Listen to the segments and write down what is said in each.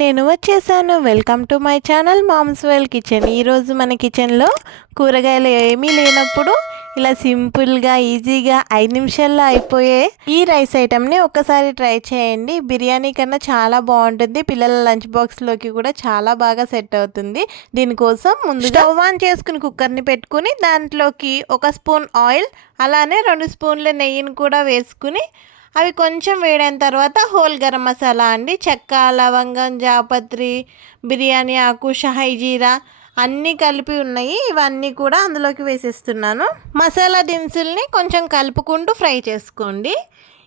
నేను వచ్చేసాను. Welcome to my channel moms well kitchen. ఈరోజు మన కిచెన్లో కూరగాయలు ఏమీ లేనప్పుడు ఇలా సింపుల్గా ఈజీగా 5 నిమిషాల్లో అయిపోయే ఈ రైస్ ఐటెంని ఒక్కసారి ట్రై చేయండి. బిర్యానీ కన్నా చాలా బాగుంటుంది. పిల్లల లంచ్ బాక్స్లోకి కూడా చాలా బాగా సెట్ అవుతుంది. దీనికోసం ముందు స్టవ్ ఆన్ చేసుకుని కుక్కర్ని పెట్టుకుని దాంట్లోకి 1 స్పూన్ ఆయిల్ అలానే 2 స్పూన్ల నెయ్యిని కూడా వేసుకుని అవి కొంచెం వేడైన తర్వాత హోల్ గరం మసాలా అండి, చెక్క, లవంగం, జాపత్రి, బిర్యానీ ఆకు, షాహీ జీరా అన్నీ కలిపి ఉన్నాయి. ఇవన్నీ కూడా అందులోకి వేసేస్తున్నాను. మసాలా దినుసుల్ని కొంచెం కలుపుకుంటూ ఫ్రై చేసుకోండి.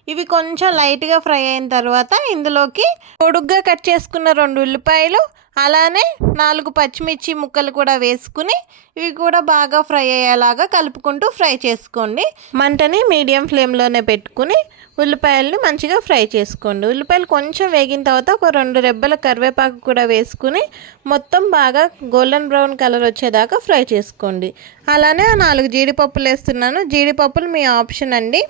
ఇవి కొంచెం లైట్గా ఫ్రై అయిన తర్వాత ఇందులోకి పొడుగ్గా కట్ చేసుకున్న 2 ఉల్లిపాయలు అలానే 4 పచ్చిమిర్చి ముక్కలు కూడా వేసుకుని ఇవి కూడా బాగా ఫ్రై అయ్యేలాగా కలుపుకుంటూ ఫ్రై చేసుకోండి. మంటని మీడియం ఫ్లేమ్లోనే పెట్టుకుని ఉల్లిపాయలను మంచిగా ఫ్రై చేసుకోండి. ఉల్లిపాయలు కొంచెం వేగిన తర్వాత ఒక 2 రెబ్బల కరివేపాకు కూడా వేసుకుని మొత్తం బాగా గోల్డెన్ బ్రౌన్ కలర్ వచ్చేదాకా ఫ్రై చేసుకోండి. అలానే 4 జీడిపప్పులు వేస్తున్నాను. జీడిపప్పులు మీ ఆప్షన్ అండి.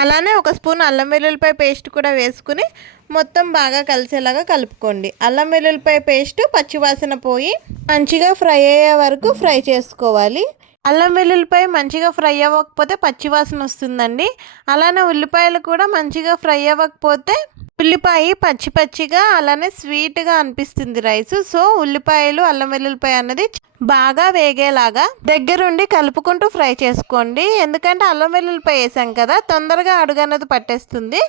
అలానే 1 స్పూన్ అల్లం వెల్లుల్లిపాయ పేస్ట్ కూడా వేసుకుని మొత్తం బాగా కలిసేలాగా కలుపుకోండి. అల్లం వెల్లుల్లిపాయ పేస్ట్ పచ్చివాసన పోయి మంచిగా ఫ్రై అయ్యే వరకు ఫ్రై చేసుకోవాలి. అల్లం వెల్లుల్లిపాయ మంచిగా ఫ్రై అవ్వకపోతే పచ్చివాసన వస్తుందండి. అలానే ఉల్లిపాయలు కూడా మంచిగా ఫ్రై అవ్వకపోతే ఉల్లిపాయ పచ్చి పచ్చిగా అలానే స్వీట్గా అనిపిస్తుంది రైస్. సో ఉల్లిపాయలు అల్లం వెల్లుల్లిపాయ అన్నది బాగా వేగేలాగా దగ్గరుండి కలుపుకుంటూ ఫ్రై చేసుకోండి. ఎందుకంటే అల్లం వెల్లుల్లిపాయ వేసాం కదా, తొందరగా అడుగన్నది పట్టేస్తుంది.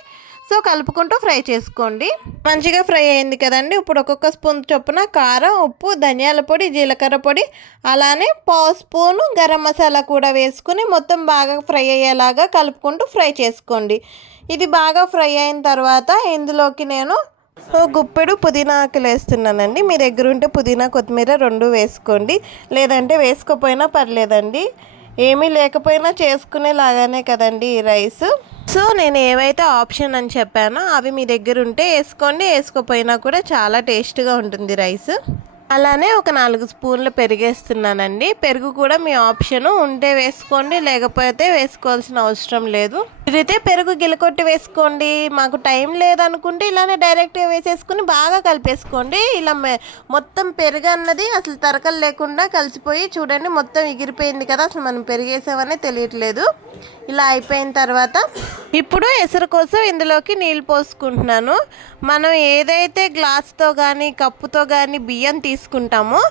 సో కలుపుకుంటూ ఫ్రై చేసుకోండి. మంచిగా ఫ్రై అయింది కదండి. ఇప్పుడు ఒక్కొక్క స్పూన్ చొప్పున కారం, ఉప్పు, ధనియాల పొడి, జీలకర్ర పొడి అలానే 1/2 స్పూను గరం మసాలా కూడా వేసుకుని మొత్తం బాగా ఫ్రై అయ్యేలాగా కలుపుకుంటూ ఫ్రై చేసుకోండి. ఇది బాగా ఫ్రై అయిన తర్వాత ఇందులోకి నేను గుప్పెడు పుదీనా ఆకులు వేస్తున్నానండి. మీ దగ్గర ఉంటే పుదీనా, కొత్తిమీర 2 వేసుకోండి. లేదంటే వేసుకోపోయినా పర్లేదండి. ఏమీ లేకపోయినా చేసుకునేలాగానే కదండి ఈ రైస్. సో నేను ఏవైతే ఆప్షన్ అని చెప్పానో అవి మీ దగ్గర ఉంటే వేసుకోండి. వేసుకోపోయినా కూడా చాలా టేస్ట్గా ఉంటుంది రైస్. అలానే ఒక 4 స్పూన్లు పెరిగేస్తున్నానండి. పెరుగు కూడా మీ ఆప్షను, ఉంటే వేసుకోండి, లేకపోతే వేసుకోవాల్సిన అవసరం లేదు. ఇదైతే పెరుగు గిలకొట్టి వేసుకోండి. మాకు టైం లేదనుకుంటే ఇలానే డైరెక్ట్గా వేసేసుకుని బాగా కలిపేసుకోండి. ఇలా మొత్తం పెరుగు అన్నది అసలు తరకలు లేకుండా కలిసిపోయి చూడండి మొత్తం ఎగిరిపోయింది కదా, అసలు మనం పెరిగేసామనే తెలియట్లేదు. ఇలా అయిపోయిన తర్వాత ఇప్పుడు ఎసరు కోసం ఇందులోకి నీళ్ళు పోసుకుంటున్నాను. మనం ఏదైతే గ్లాస్తో కానీ కప్పుతో కానీ బియ్యం తీసుకుంటామో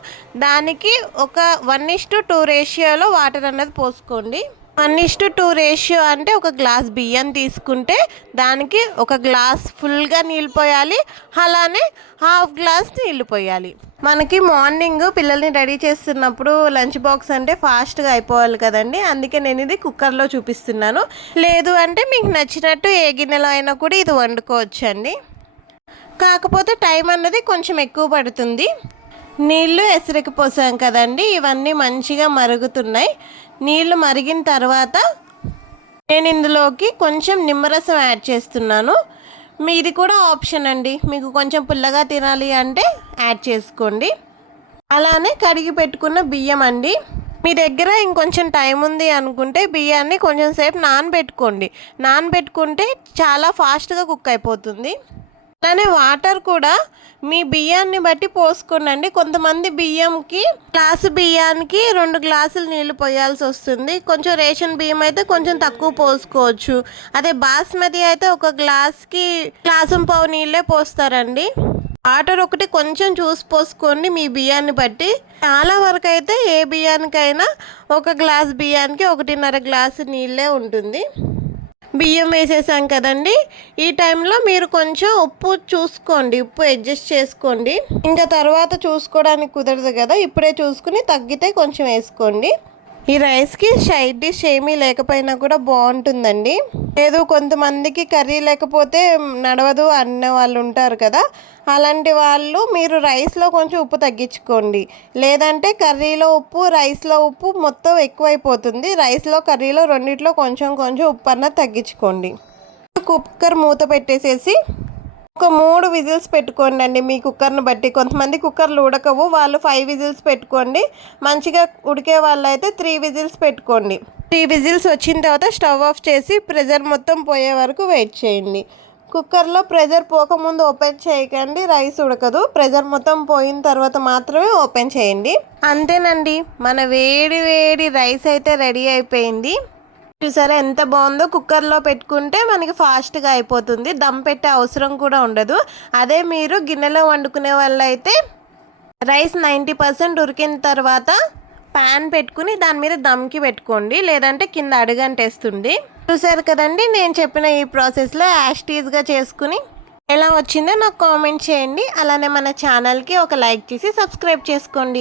దానికి ఒక 1:2 రేషియోలో వాటర్ అన్నది పోసుకోండి. 1:2 రేషియో అంటే ఒక గ్లాస్ బియ్యం తీసుకుంటే దానికి ఒక గ్లాస్ ఫుల్గా నీళ్ళు పోయాలి. అలానే 1/2 గ్లాస్ నీళ్ళు పోయాలి. మనకి మార్నింగ్ పిల్లల్ని రెడీ చేస్తున్నప్పుడు లంచ్ బాక్స్ అంటే ఫాస్ట్గా అయిపోవాలి కదండి. అందుకే నేను ఇది కుక్కర్లో చూపిస్తున్నాను. లేదు అంటే మీకు నచ్చినట్టు ఏ గిన్నెలో అయినా కూడా ఇది వండుకోవచ్చు అండి. కాకపోతే టైం అన్నది కొంచెం ఎక్కువ పడుతుంది. నీళ్ళు ఎసరికి పోసాం కదండి, ఇవన్నీ మంచిగా మరుగుతున్నాయి. నీళ్ళు మరిగిన తర్వాత నేను ఇందులోకి కొంచెం నిమ్మరసం యాడ్ చేస్తున్నాను. మీది కూడా ఆప్షన్ అండి. మీకు కొంచెం పుల్లగా తినాలి అంటే యాడ్ చేసుకోండి. అలానే కడిగి పెట్టుకున్న బియ్యం అండి. మీ దగ్గర ఇంకొంచెం టైం ఉంది అనుకుంటే బియ్యాన్ని కొంచెం సేపు నానబెట్టుకుంటే చాలా ఫాస్ట్గా కుక్ అయిపోతుంది. అలానే వాటర్ కూడా మీ బియ్యాన్ని బట్టి పోసుకోండి. కొంతమంది బియ్యంకి గ్లాసు బియ్యానికి 2 గ్లాసులు నీళ్లు పోయాల్సి వస్తుంది. కొంచెం రేషన్ బియ్యం అయితే కొంచెం తక్కువ పోసుకోవచ్చు. అదే బాస్మతి అయితే ఒక గ్లాస్కి 1.5 గ్లాసు నీళ్ళే పోస్తారండి. వాటర్ ఒకటి కొంచెం చూసి పోసుకోండి మీ బియ్యాన్ని బట్టి. చాలా వరకు అయితే ఏ బియ్యానికైనా ఒక గ్లాస్ బియ్యానికి 1.5 గ్లాసు నీళ్ళే ఉంటుంది. బియ్యం వేసేసాం కదండి, ఈ టైంలో మీరు కొంచెం ఉప్పు చూసుకోండి, ఉప్పు అడ్జస్ట్ చేసుకోండి. ఇంకా తర్వాత చూసుకోవడానికి కుదరదు కదా, ఇప్పుడే చూసుకుని తగ్గితే కొంచెం వేసుకోండి. ఈ రైస్కి సైడ్ డిష్ ఏమీ లేకపోయినా కూడా బాగుంటుందండి. లేదు కొంతమందికి కర్రీ లేకపోతే నడవదు అన్న వాళ్ళు ఉంటారు కదా, అలాంటి వాళ్ళు మీరు రైస్లో కొంచెం ఉప్పు తగ్గించుకోండి. లేదంటే కర్రీలో ఉప్పు, రైస్లో ఉప్పు మొత్తం ఎక్కువైపోతుంది. రైస్లో కర్రీలో రెండిట్లో కొంచెం కొంచెం ఉప్పు అన్నది తగ్గించుకోండి. కుక్కర్ మూత పెట్టేసేసి ఒక 3 విజిల్స్ పెట్టుకోండి అండి మీ కుక్కర్ని బట్టి. కొంతమంది కుక్కర్లు ఉడకవు, వాళ్ళు 5 విజిల్స్ పెట్టుకోండి. మంచిగా ఉడికే వాళ్ళు అయితే 3 విజిల్స్ పెట్టుకోండి. 3 విజిల్స్ వచ్చిన తర్వాత స్టవ్ ఆఫ్ చేసి ప్రెషర్ మొత్తం పోయే వరకు వెయిట్ చేయండి. కుక్కర్లో ప్రెజర్ పోకముందు ఓపెన్ చేయకండి, రైస్ ఉడకదు. ప్రెజర్ మొత్తం పోయిన తర్వాత మాత్రమే ఓపెన్ చేయండి. అంతేనండి, మన వేడి వేడి రైస్ అయితే రెడీ అయిపోయింది. చూసారా ఎంత బాగుందో. కుక్కర్లో పెట్టుకుంటే మనకి ఫాస్ట్గా అయిపోతుంది, దమ్ పెట్టే అవసరం కూడా ఉండదు. అదే మీరు గిన్నెలో వండుకునే వాళ్ళు అయితే రైస్ 90% ఉడికిన తర్వాత ప్యాన్ పెట్టుకుని దాని మీద దమ్కి పెట్టుకోండి, లేదంటే కింద అడుగంటేస్తుంది. చూసారు కదండి, నేను చెప్పిన ఈ ప్రాసెస్లో యాస్టీజ్గా చేసుకుని ఎలా వచ్చిందో నాకు కామెంట్ చేయండి. అలానే మన ఛానల్కి ఒక లైక్ చేసి సబ్స్క్రైబ్ చేసుకోండి.